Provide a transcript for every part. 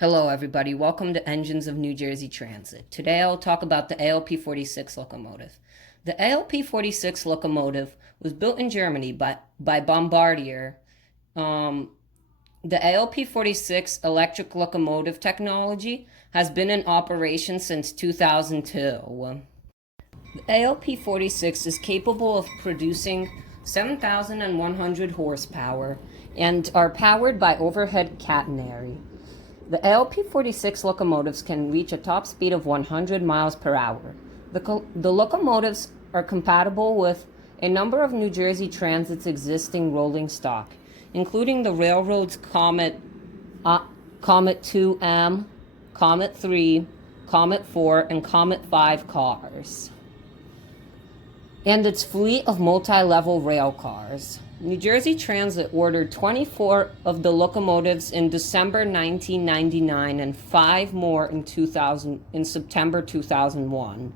Hello everybody, welcome to Engines of New Jersey Transit. Today I'll talk about the ALP-46 locomotive. The ALP-46 locomotive was built in Germany by Bombardier. The ALP-46 electric locomotive technology has been in operation since 2002. The ALP-46 is capable of producing 7,100 horsepower and are powered by overhead catenary. The ALP-46 locomotives can reach a top speed of 100 miles per hour. The locomotives are compatible with a number of New Jersey Transit's existing rolling stock, including the railroad's Comet 2M, Comet 3, Comet 4, and Comet 5 cars, and its fleet of multi-level rail cars. New Jersey Transit ordered 24 of the locomotives in December 1999 and 5 more in September 2001.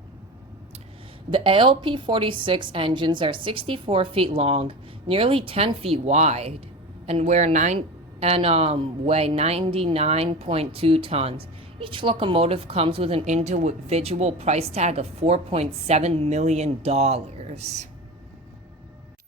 The ALP-46 engines are 64 feet long, nearly 10 feet wide, and weigh 99.2 tons. Each locomotive comes with an individual price tag of $4.7 million.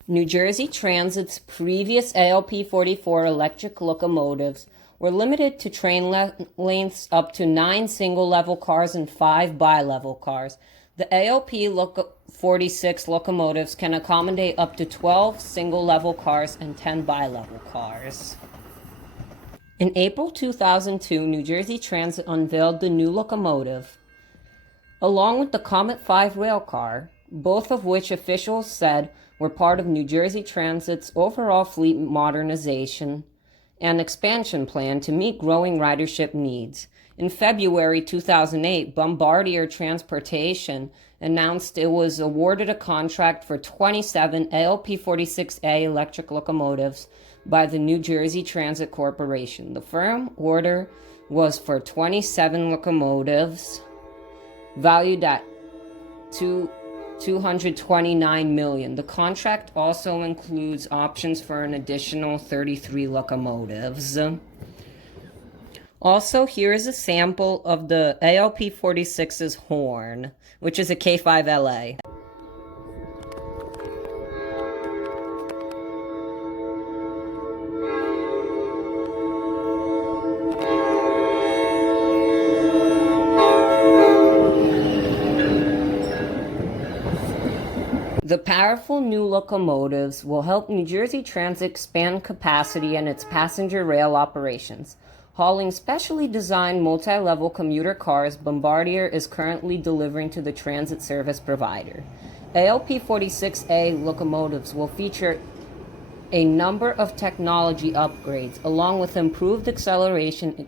New Jersey Transit's previous ALP-44 electric locomotives were limited to train lengths up to 9 single-level cars and 5 bi-level cars. The ALP-46 locomotives can accommodate up to 12 single-level cars and 10 bi-level cars. In April 2002, New Jersey Transit unveiled the new locomotive, along with the Comet 5 railcar, both of which officials said were part of New Jersey Transit's overall fleet modernization and expansion plan to meet growing ridership needs. In February 2008, Bombardier Transportation announced it was awarded a contract for 27 ALP-46A electric locomotives by the New Jersey Transit Corporation. The firm order was for 27 locomotives valued at $229 million. The contract also includes options for an additional 33 locomotives. Also, here is a sample of the ALP-46's horn, which is a K5LA. The powerful new locomotives will help New Jersey Transit expand capacity in its passenger rail operations. Hauling specially designed multi-level commuter cars, Bombardier is currently delivering to the transit service provider. ALP-46A locomotives will feature a number of technology upgrades, along with improved acceleration,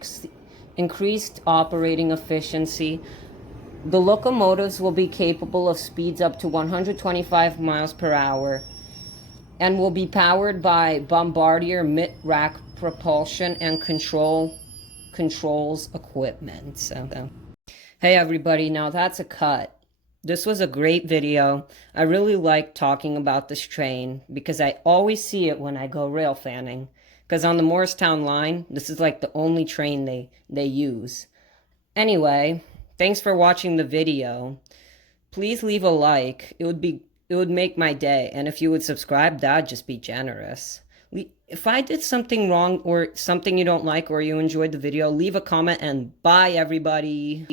increased operating efficiency. The locomotives will be capable of speeds up to 125 miles per hour and will be powered by Bombardier mid-rack propulsion and controls equipment. So, hey everybody, now that's a cut. This was a great video. I really like talking about this train because I always see it when I go rail fanning. Because on the Morristown line, this is like the only train they use. Anyway, thanks for watching the video. Please leave a like. It would make my day. And if you would subscribe, that'd just be generous. If I did something wrong or something you don't like or you enjoyed the video, leave a comment and bye everybody.